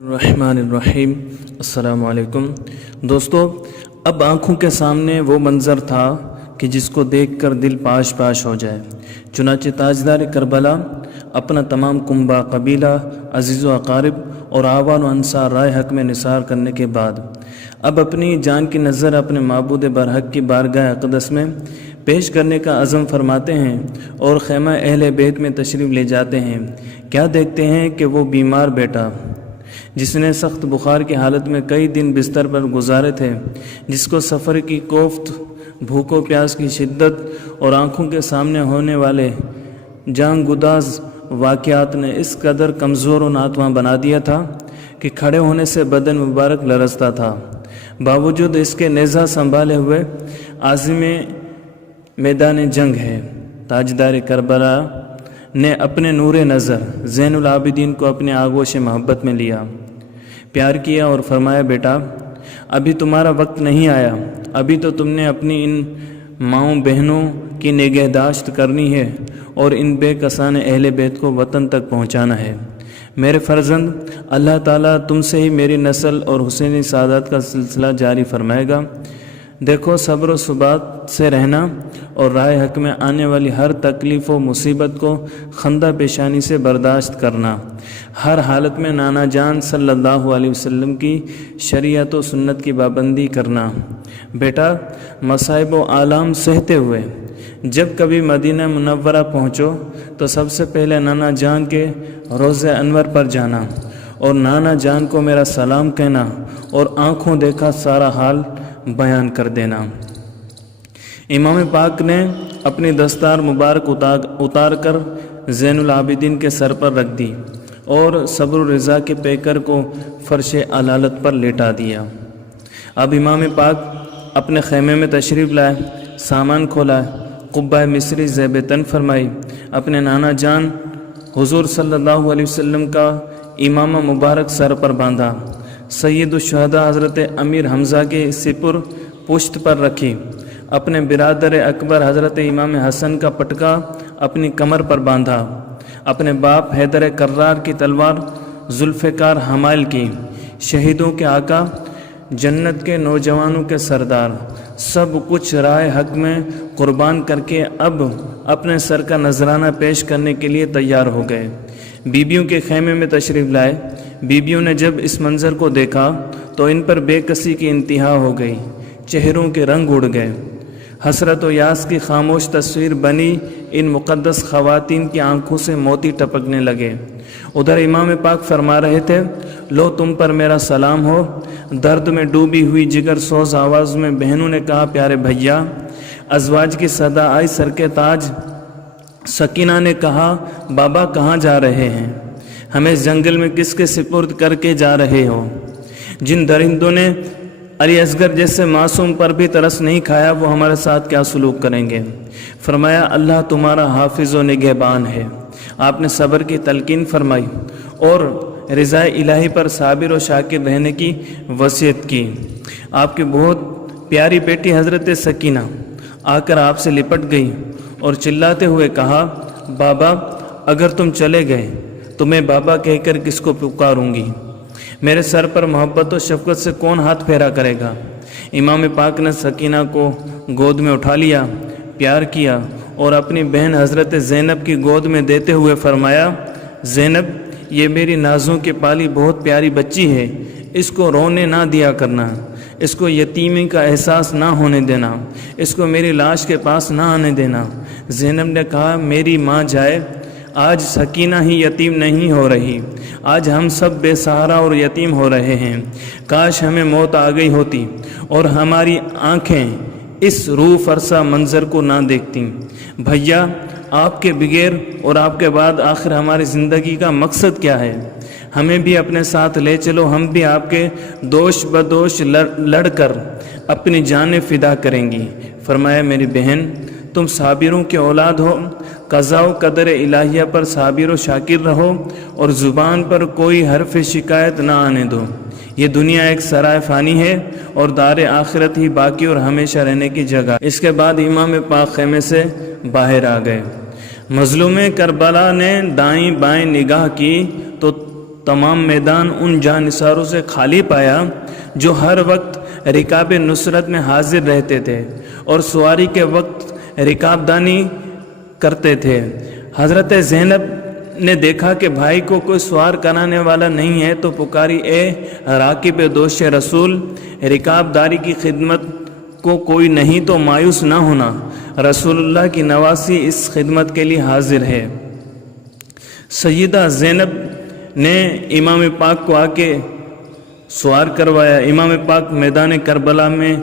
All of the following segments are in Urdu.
الرحمن الرحیم السلام علیکم دوستو، اب آنکھوں کے سامنے وہ منظر تھا کہ جس کو دیکھ کر دل پاش پاش ہو جائے۔ چنانچہ تاجدار کربلا اپنا تمام کنبہ، قبیلہ، عزیز و اقارب اور آوان و انصار رائے حق میں نثار کرنے کے بعد اب اپنی جان کی نظر اپنے معبود برحق کی بارگاہ اقدس میں پیش کرنے کا عزم فرماتے ہیں اور خیمہ اہل بیت میں تشریف لے جاتے ہیں۔ کیا دیکھتے ہیں کہ وہ بیمار بیٹا جس نے سخت بخار کی حالت میں کئی دن بستر پر گزارے تھے، جس کو سفر کی کوفت، بھوک و پیاس کی شدت اور آنکھوں کے سامنے ہونے والے جان گداز واقعات نے اس قدر کمزور و ناتواں بنا دیا تھا کہ کھڑے ہونے سے بدن مبارک لرزتا تھا۔ باوجود اس کے نیزہ سنبھالے ہوئے عازم میدان جنگ ہے۔ تاجدار کربلا نے اپنے نور نظر زین العابدین کو اپنے آغوش محبت میں لیا، پیار کیا اور فرمایا، بیٹا ابھی تمہارا وقت نہیں آیا، ابھی تو تم نے اپنی ان ماؤں بہنوں کی نگہداشت کرنی ہے اور ان بے کسان اہل بیت کو وطن تک پہنچانا ہے۔ میرے فرزند، اللہ تعالیٰ تم سے ہی میری نسل اور حسینی سعادت کا سلسلہ جاری فرمائے گا۔ دیکھو، صبر و ثبات سے رہنا اور رائے حق میں آنے والی ہر تکلیف و مصیبت کو خندہ پیشانی سے برداشت کرنا، ہر حالت میں نانا جان صلی اللہ علیہ وسلم کی شریعت و سنت کی پابندی کرنا۔ بیٹا، مصائب و آلام سہتے ہوئے جب کبھی مدینہ منورہ پہنچو تو سب سے پہلے نانا جان کے روضہ انور پر جانا اور نانا جان کو میرا سلام کہنا اور آنکھوں دیکھا سارا حال بیان کر دینا۔ امام پاک نے اپنی دستار مبارک اتار کر زین العابدین کے سر پر رکھ دی اور صبر و رضا کے پیکر کو فرش علالت پر لیٹا دیا۔ اب امام پاک اپنے خیمے میں تشریف لائے، سامان کھولا، قبہ مصری زیب تن فرمائی، اپنے نانا جان حضور صلی اللہ علیہ وسلم کا امامہ مبارک سر پر باندھا، سید الشہداء حضرت امیر حمزہ کے سپر پشت پر رکھی، اپنے برادر اکبر حضرت امام حسن کا پٹکا اپنی کمر پر باندھا، اپنے باپ حیدر کرار کی تلوار ذوالفقار حمائل کی، شہیدوں کے آقا، جنت کے نوجوانوں کے سردار، سب کچھ رائے حق میں قربان کر کے اب اپنے سر کا نذرانہ پیش کرنے کے لیے تیار ہو گئے۔ بیبیوں کے خیمے میں تشریف لائے۔ بیبیوں نے جب اس منظر کو دیکھا تو ان پر بے کسی کی انتہا ہو گئی، چہروں کے رنگ اڑ گئے، حسرت و یاس کی خاموش تصویر بنی ان مقدس خواتین کی آنکھوں سے موتی ٹپکنے لگے۔ ادھر امام پاک فرما رہے تھے، لو تم پر میرا سلام ہو۔ درد میں ڈوبی ہوئی جگر سوز آواز میں بہنوں نے کہا، پیارے بھیا۔ ازواج کی صدا آئی سر کے تاج۔ سکینہ نے کہا، بابا کہاں جا رہے ہیں؟ ہمیں جنگل میں کس کے سپرد کر کے جا رہے ہو؟ جن درندوں نے علی اصغر جیسے معصوم پر بھی ترس نہیں کھایا، وہ ہمارے ساتھ کیا سلوک کریں گے؟ فرمایا، اللہ تمہارا حافظ و نگہبان ہے۔ آپ نے صبر کی تلقین فرمائی اور رضا الہی پر صابر و شاکر رہنے کی وصیت کی۔ آپ کی بہت پیاری بیٹی حضرت سکینہ آ کر آپ سے لپٹ گئی اور چلاتے ہوئے کہا، بابا اگر تم چلے گئے تو میں بابا کہہ کر کس کو پکاروں گی؟ میرے سر پر محبت و شفقت سے کون ہاتھ پھیرا کرے گا؟ امام پاک نے سکینہ کو گود میں اٹھا لیا، پیار کیا اور اپنی بہن حضرت زینب کی گود میں دیتے ہوئے فرمایا، زینب یہ میری نازوں کی پالی بہت پیاری بچی ہے، اس کو رونے نہ دیا کرنا، اس کو یتیمی کا احساس نہ ہونے دینا، اس کو میری لاش کے پاس نہ آنے دینا۔ زینب نے کہا، میری ماں جائے، آج سکینہ ہی یتیم نہیں ہو رہی، آج ہم سب بے سہارا اور یتیم ہو رہے ہیں۔ کاش ہمیں موت آ گئی ہوتی اور ہماری آنکھیں اس روح فرسا منظر کو نہ دیکھتی۔ بھیا، آپ کے بغیر اور آپ کے بعد آخر ہماری زندگی کا مقصد کیا ہے؟ ہمیں بھی اپنے ساتھ لے چلو، ہم بھی آپ کے دوش بدوش لڑ کر اپنی جانیں فدا کریں گی۔ فرمایا، میری بہن، تم صابروں کے اولاد ہو، قضاء و قدر الہیہ پر صابر و شاکر رہو اور زبان پر کوئی حرف شکایت نہ آنے دو۔ یہ دنیا ایک سرائے فانی ہے اور دار آخرت ہی باقی اور ہمیشہ رہنے کی جگہ۔ اس کے بعد امام پاک خیمے سے باہر آ گئے۔ مظلوم کربلا نے دائیں بائیں نگاہ کی تو تمام میدان ان جانثاروں سے خالی پایا جو ہر وقت رکاب نصرت میں حاضر رہتے تھے اور سواری کے وقت رکابدانی کرتے تھے۔ حضرت زینب نے دیکھا کہ بھائی کو کوئی سوار کرانے والا نہیں ہے تو پکاری، اے راکب دوش رسول، رکابداری کی خدمت کو کوئی نہیں تو مایوس نہ ہونا، رسول اللہ کی نواسی اس خدمت کے لیے حاضر ہے۔ سیدہ زینب نے امام پاک کو آ کے سوار کروایا۔ امام پاک میدان کربلا میں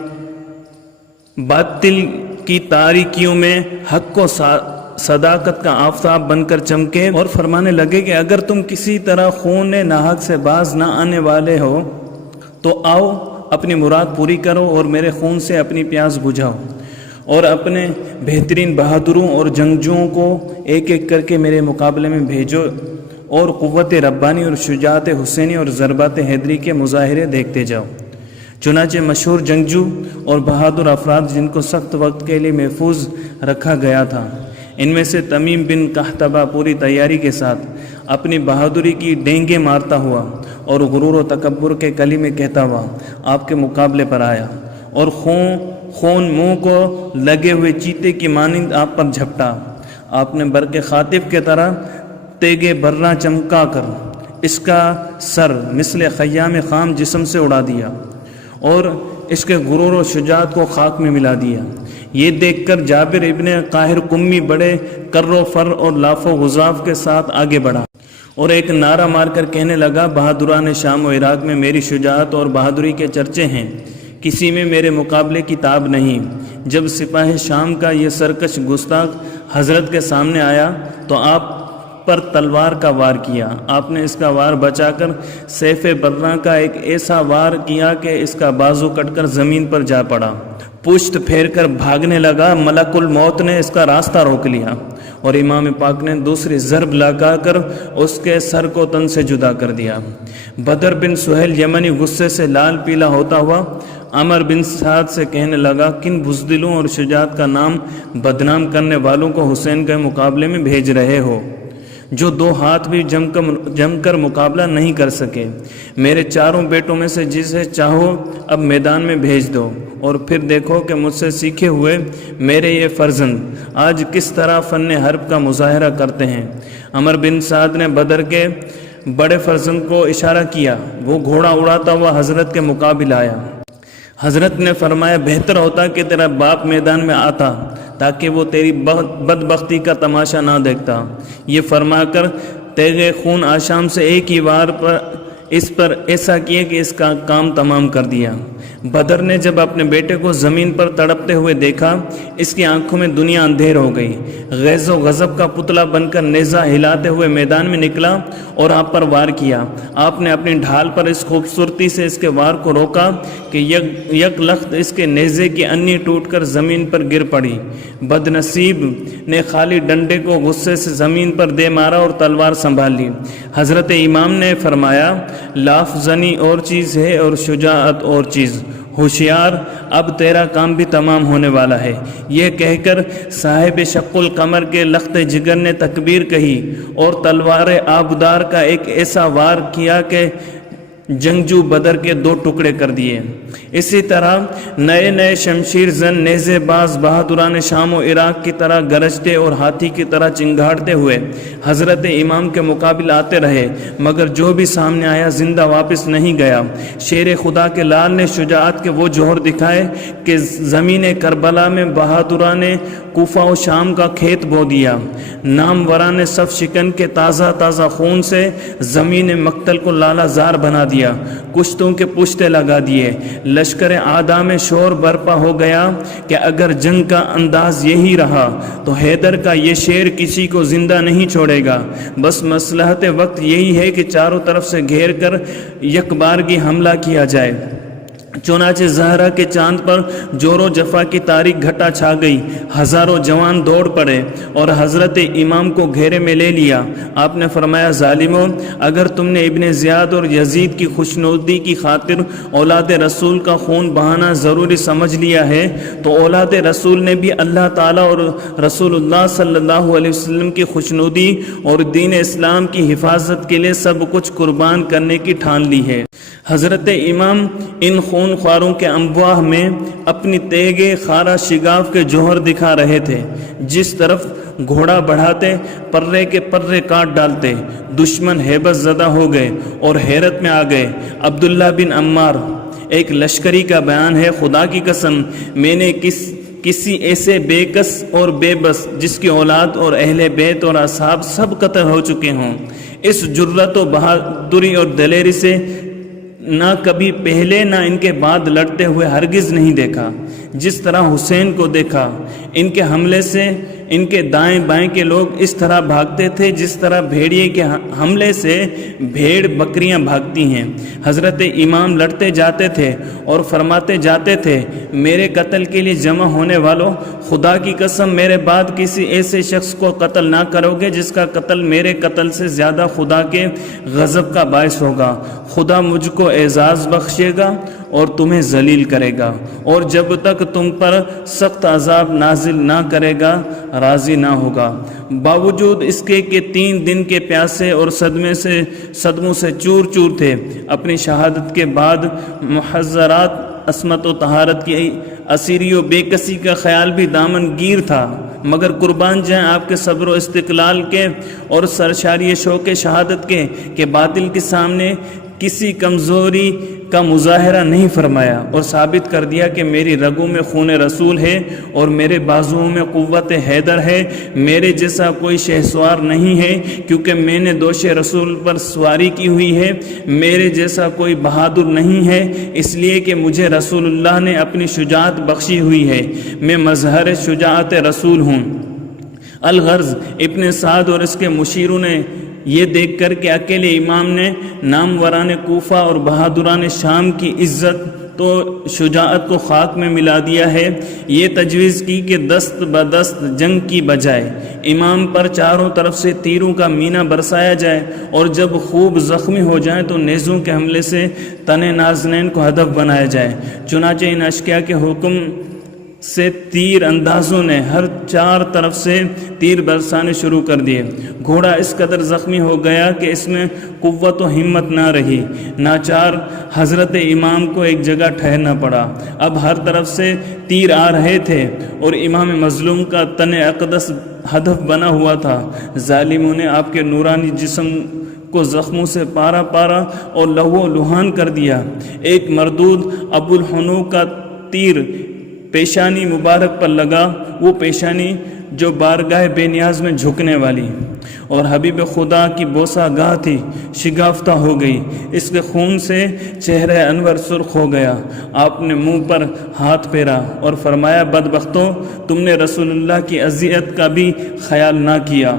باطل کی تاریکیوں میں حق کو صداقت کا آفتاب بن کر چمکے اور فرمانے لگے کہ اگر تم کسی طرح خون ناحق سے باز نہ آنے والے ہو تو آؤ، اپنی مراد پوری کرو اور میرے خون سے اپنی پیاس بجھاؤ، اور اپنے بہترین بہادروں اور جنگجوؤں کو ایک ایک کر کے میرے مقابلے میں بھیجو اور قوت ربانی اور شجاعت حسینی اور ضربات حیدری کے مظاہرے دیکھتے جاؤ۔ چنانچہ مشہور جنگجو اور بہادر افراد جن کو سخت وقت کے لیے محفوظ رکھا گیا تھا، ان میں سے تمیم بن قحطبہ پوری تیاری کے ساتھ اپنی بہادری کی ڈینگیں مارتا ہوا اور غرور و تکبر کے کلمے کہتا ہوا آپ کے مقابلے پر آیا اور خون منہ کو لگے ہوئے چیتے کی مانند آپ پر جھپٹا۔ آپ نے برق خاطف کے طرح تیغ برہ چمکا کر اس کا سر مثل خیام خام جسم سے اڑا دیا اور اس کے غرور و شجاعت کو خاک میں ملا دیا۔ یہ دیکھ کر جابر ابن قاہر قمی بڑے کر و فر اور لاف و غضاف کے ساتھ آگے بڑھا اور ایک نعرہ مار کر کہنے لگا، بہادران شام و عراق میں میری شجاعت اور بہادری کے چرچے ہیں، کسی میں میرے مقابلے کی تاب نہیں۔ جب سپاہ شام کا یہ سرکش گستاخ حضرت کے سامنے آیا تو آپ پر تلوار کا وار کیا۔ آپ نے اس کا وار بچا کر سیف برہ کا ایک ایسا وار کیا کہ اس کا بازو کٹ کر زمین پر جا پڑا۔ پشت پھیر کر بھاگنے لگا، ملک الموت نے اس کا راستہ روک لیا اور امام پاک نے دوسری ضرب لگا کر اس کے سر کو تن سے جدا کر دیا۔ بدر بن سہیل یمنی غصے سے لال پیلا ہوتا ہوا عمر بن سعد سے کہنے لگا، کن بزدلوں اور شجاعت کا نام بدنام کرنے والوں کو حسین کے مقابلے میں بھیج رہے ہو، جو دو ہاتھ بھی جم کر مقابلہ نہیں کر سکے؟ میرے چاروں بیٹوں میں سے جسے چاہو اب میدان میں بھیج دو اور پھر دیکھو کہ مجھ سے سیکھے ہوئے میرے یہ فرزند آج کس طرح فن حرب کا مظاہرہ کرتے ہیں۔ عمر بن سعد نے بدر کے بڑے فرزند کو اشارہ کیا، وہ گھوڑا اڑاتا ہوا حضرت کے مقابل آیا۔ حضرت نے فرمایا، بہتر ہوتا کہ تیرا باپ میدان میں آتا تاکہ وہ تیری بدبختی کا تماشا نہ دیکھتا۔ یہ فرما کر تیغ خون آشام سے ایک ہی وار پر اس پر ایسا کیا کہ اس کا کام تمام کر دیا۔ بدر نے جب اپنے بیٹے کو زمین پر تڑپتے ہوئے دیکھا، اس کی آنکھوں میں دنیا اندھیر ہو گئی۔ غیظ و غضب کا پتلا بن کر نیزہ ہلاتے ہوئے میدان میں نکلا اور آپ پر وار کیا۔ آپ نے اپنی ڈھال پر اس خوبصورتی سے اس کے وار کو روکا کہ یک لخت اس کے نیزے کی انی ٹوٹ کر زمین پر گر پڑی۔ بد نصیب نے خالی ڈنڈے کو غصے سے زمین پر دے مارا اور تلوار سنبھال لی۔ حضرت امام نے فرمایا، لاف زنی اور چیز ہے اور شجاعت اور چیز، ہوشیار، اب تیرا کام بھی تمام ہونے والا ہے۔ یہ کہہ کر صاحب شق القمر کے لخت جگر نے تکبیر کہی اور تلوار آبدار کا ایک ایسا وار کیا کہ جنگجو بدر کے دو ٹکڑے کر دیے۔ اسی طرح نئے نئے شمشیر زن نیزے باز بہادران شام و عراق کی طرح گرجتے اور ہاتھی کی طرح چنگھاڑتے ہوئے حضرت امام کے مقابل آتے رہے، مگر جو بھی سامنے آیا زندہ واپس نہیں گیا۔ شیر خدا کے لال نے شجاعت کے وہ جوہر دکھائے کہ زمین کربلا میں بہادران کوفہ و شام کا کھیت بو دیا۔ ناموران صف شکن کے تازہ تازہ خون سے زمین مقتل کو لالا زار بنا دیا، کشتوں کے پشتے لگا دیے۔ لشکر اعداء میں شور برپا ہو گیا کہ اگر جنگ کا انداز یہی رہا تو حیدر کا یہ شیر کسی کو زندہ نہیں چھوڑے گا۔ بس مصلحت وقت یہی ہے کہ چاروں طرف سے گھیر کر یک بارگی حملہ کیا جائے۔ چنانچہ زہرا کے چاند پر جور و جفا کی تاریک گھٹا چھا گئی، ہزاروں جوان دوڑ پڑے اور حضرت امام کو گھیرے میں لے لیا۔ آپ نے فرمایا، ظالموں، اگر تم نے ابن زیاد اور یزید کی خوشنودی کی خاطر اولاد رسول کا خون بہانا ضروری سمجھ لیا ہے تو اولاد رسول نے بھی اللہ تعالیٰ اور رسول اللہ صلی اللہ علیہ وسلم کی خوشنودی اور دین اسلام کی حفاظت کے لیے سب کچھ قربان کرنے کی ٹھان لی ہے۔ حضرت امام ان خون خواروں کے انبواہ میں اپنی تیغ خارا شگاف کے جوہر دکھا رہے تھے۔ جس طرف گھوڑا بڑھاتے پرے کے پرے کاٹ ڈالتے۔ دشمن ہیبت زدہ ہو گئے اور حیرت میں آ گئے۔ عبداللہ بن عمار ایک لشکری کا بیان ہے، خدا کی قسم میں نے کسی ایسے بے کس اور بے بس جس کی اولاد اور اہل بیت اور اصحاب سب قتل ہو چکے ہوں، اس جرأت و بہادری اور دلیری سے نہ کبھی پہلے نہ ان کے بعد لڑتے ہوئے ہرگز نہیں دیکھا۔ جس طرح حسین کو دیکھا، ان کے حملے سے ان کے دائیں بائیں کے لوگ اس طرح بھاگتے تھے جس طرح بھیڑیے کے حملے سے بھیڑ بکریاں بھاگتی ہیں۔ حضرت امام لڑتے جاتے تھے اور فرماتے جاتے تھے، میرے قتل کے لیے جمع ہونے والوں، خدا کی قسم میرے بعد کسی ایسے شخص کو قتل نہ کرو گے جس کا قتل میرے قتل سے زیادہ خدا کے غضب کا باعث ہوگا۔ خدا مجھ کو اعزاز بخشے گا اور تمہیں ذلیل کرے گا، اور جب تک تم پر سخت عذاب نازل نہ کرے گا راضی نہ ہوگا۔ باوجود اس کے کہ 3 دن کے پیاسے اور صدموں سے چور چور تھے، اپنی شہادت کے بعد محضرات عصمت و طہارت کی اسیری و بے کسی کا خیال بھی دامن گیر تھا، مگر قربان جائیں آپ کے صبر و استقلال کے اور سرشاری شوق شہادت کے کہ باطل کے سامنے کسی کمزوری کا مظاہرہ نہیں فرمایا، اور ثابت کر دیا کہ میری رگوں میں خون رسول ہے اور میرے بازوؤں میں قوت حیدر ہے۔ میرے جیسا کوئی شہسوار نہیں ہے کیونکہ میں نے دوش رسول پر سواری کی ہوئی ہے۔ میرے جیسا کوئی بہادر نہیں ہے اس لیے کہ مجھے رسول اللہ نے اپنی شجاعت بخشی ہوئی ہے۔ میں مظہر شجاعت رسول ہوں۔ الغرض ابن سعد اور اس کے مشیروں نے یہ دیکھ کر کہ اکیلے امام نے ناموران کوفہ اور بہادران شام کی عزت تو شجاعت کو خاک میں ملا دیا ہے، یہ تجویز کی کہ دست بدست جنگ کی بجائے امام پر چاروں طرف سے تیروں کا مینہ برسایا جائے، اور جب خوب زخمی ہو جائیں تو نیزوں کے حملے سے تن نازنین کو ہدف بنایا جائے۔ چنانچہ ان اشکیا کے حکم سے تیر اندازوں نے ہر 4 طرف سے تیر برسانے شروع کر دیے۔ گھوڑا اس قدر زخمی ہو گیا کہ اس میں قوت و ہمت نہ رہی، ناچار حضرت امام کو ایک جگہ ٹھہرنا پڑا۔ اب ہر طرف سے تیر آ رہے تھے اور امام مظلوم کا تن اقدس ہدف بنا ہوا تھا۔ ظالموں نے آپ کے نورانی جسم کو زخموں سے پارا پارا اور لہو و لہان کر دیا۔ ایک مردود ابو الحنوک کا تیر پیشانی مبارک پر لگا، وہ پیشانی جو بارگاہ بے نیاز میں جھکنے والی اور حبیب خدا کی بوسہ گاہ تھی، شگافتہ ہو گئی۔ اس کے خون سے چہرہ انور سرخ ہو گیا۔ آپ نے منہ پر ہاتھ پھیرا اور فرمایا، بدبختوں، تم نے رسول اللہ کی اذیت کا بھی خیال نہ کیا۔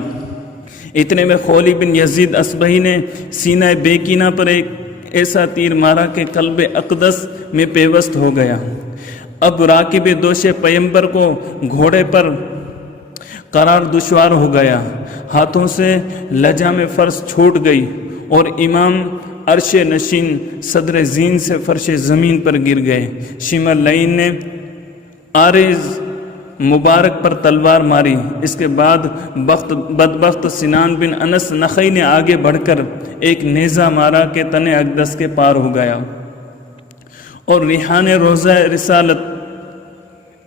اتنے میں خولی بن یزید اصبہی نے سینہ بیکینہ پر ایک ایسا تیر مارا کہ قلب اقدس میں پیوست ہو گیا۔ اب راکب دوش پیمبر کو گھوڑے پر قرار دشوار ہو گیا، ہاتھوں سے لجام فرش چھوٹ گئی اور امام عرش نشین صدر زین سے فرش زمین پر گر گئے۔ شمر لعین نے عارض مبارک پر تلوار ماری۔ اس کے بعد بدبخت سنان بن انس نخعی نے آگے بڑھ کر ایک نیزہ مارا کہ تن اقدس کے پار ہو گیا، اور ریحان روضہ رسالت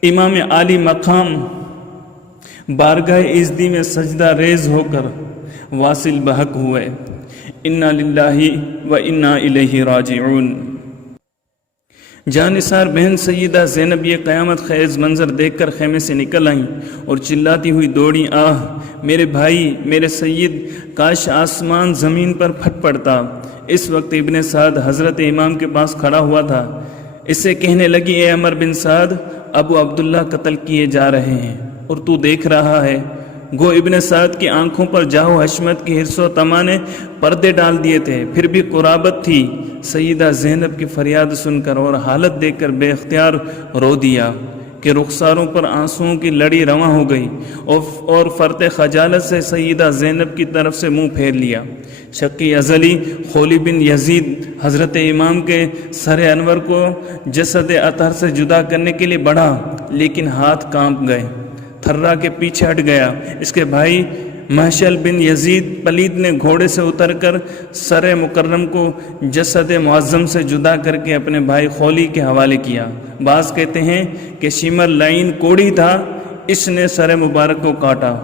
امام عالی مقام بارگاہ عزدی میں سجدہ ریز ہو کر واصل بحق ہوئے۔ انا للہ و انا الیہ راجعون۔ جانثار بہن سیدہ زینب یہ قیامت خیز منظر دیکھ کر خیمے سے نکل آئیں اور چلاتی ہوئی دوڑیں، آہ میرے بھائی، میرے سید، کاش آسمان زمین پر پھٹ پڑتا۔ اس وقت ابن سعد حضرت امام کے پاس کھڑا ہوا تھا۔ اس سے کہنے لگی، اے عمر بن سعد، ابو عبداللہ قتل کیے جا رہے ہیں اور تو دیکھ رہا ہے۔ گو ابن سعد کی آنکھوں پر جاہ و حشمت کی حرص و طمع نے پردے ڈال دیے تھے، پھر بھی قرابت تھی۔ سیدہ زینب کی فریاد سن کر اور حالت دیکھ کر بے اختیار رو دیا کہ رخساروں پر آنسوؤں کی لڑی رواں ہو گئی اور فرط خجالت سے سیدہ زینب کی طرف سے منہ پھیر لیا۔ شقی ازلی خولی بن یزید حضرت امام کے سر انور کو جسد اطہر سے جدا کرنے کے لیے بڑھا، لیکن ہاتھ کانپ گئے، تھرا کے پیچھے ہٹ گیا۔ اس کے بھائی محشل بن یزید پلید نے گھوڑے سے اتر کر سر مکرم کو جسد معظم سے جدا کر کے اپنے بھائی خولی کے حوالے کیا۔ بعض کہتے ہیں کہ شمر لعین کوڑی تھا، اس نے سر مبارک کو کاٹا۔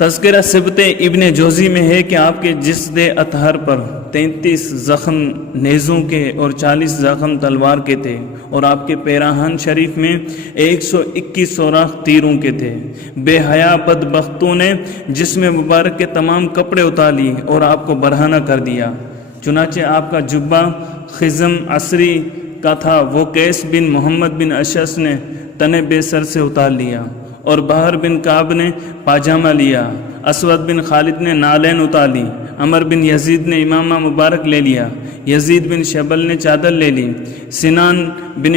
تذکرہ سبت ابن جوزی میں ہے کہ آپ کے جسد اطہر پر 33 زخم نیزوں کے اور 40 زخم تلوار کے تھے، اور آپ کے پیراہن شریف میں 121 سوراخ تیروں کے تھے۔ بے حیا بدبختوں نے جسم مبارک کے تمام کپڑے اتار لیے اور آپ کو برہنہ کر دیا۔ چنانچہ آپ کا جبہ خزم عصری کا تھا، وہ قیس بن محمد بن اشعث نے تن بے سر سے اتار لیا، اور بحر بن کعب نے پاجامہ لیا، اسود بن خالد نے نالین اتار لی، عمر بن یزید نے امامہ مبارک لے لیا، یزید بن شبل نے چادر لے لی، سنان بن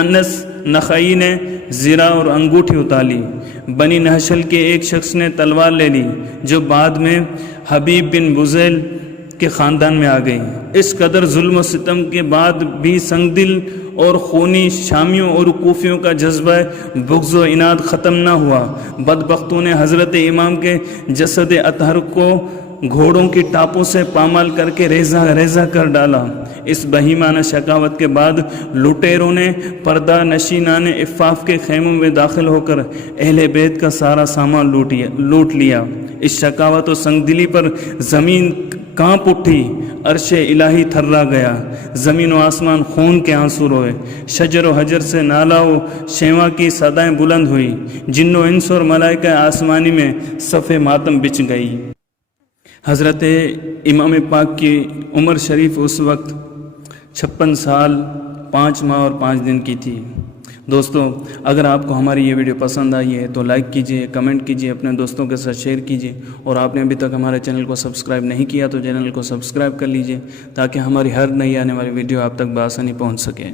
انس نخعی نے زرہ اور انگوٹھی اتار لی۔ بنی نحشل کے ایک شخص نے تلوار لے لی، جو بعد میں حبیب بن بزیل کے خاندان میں آ گئی۔ اس قدر ظلم و ستم کے بعد بھی سنگ دل اور خونی شامیوں اور کوفیوں کا جذبہ بغض و عناد ختم نہ ہوا۔ بدبختوں نے حضرت امام کے جسد اطہر کو گھوڑوں کی ٹاپوں سے پامال کر کے ریزہ کر ڈالا۔ اس بہیمانہ شقاوت کے بعد لٹیروں نے پردہ نشینان عفاف کے خیموں میں داخل ہو کر اہل بیت کا سارا سامان لوٹ لیا۔ اس شقاوت و سنگ دلی پر زمین کانپ اٹھی، عرش الہی تھرا گیا، زمین و آسمان خون کے آنسو روئے، شجر و حجر سے نالا و شیواں کی صدائیں بلند ہوئی، جن و انس اور ملائکہ آسمانی میں صف ماتم بچھ گئی۔ حضرت امام پاک کی عمر شریف اس وقت 56 سال 5 ماہ اور 5 دن کی تھی۔ دوستو، اگر آپ کو ہماری یہ ویڈیو پسند آئی ہے تو لائک کیجئے، کمنٹ کیجئے، اپنے دوستوں کے ساتھ شیئر کیجئے، اور آپ نے ابھی تک ہمارے چینل کو سبسکرائب نہیں کیا تو چینل کو سبسکرائب کر لیجئے، تاکہ ہماری ہر نئی آنے والی ویڈیو آپ تک بآسانی پہنچ سکے۔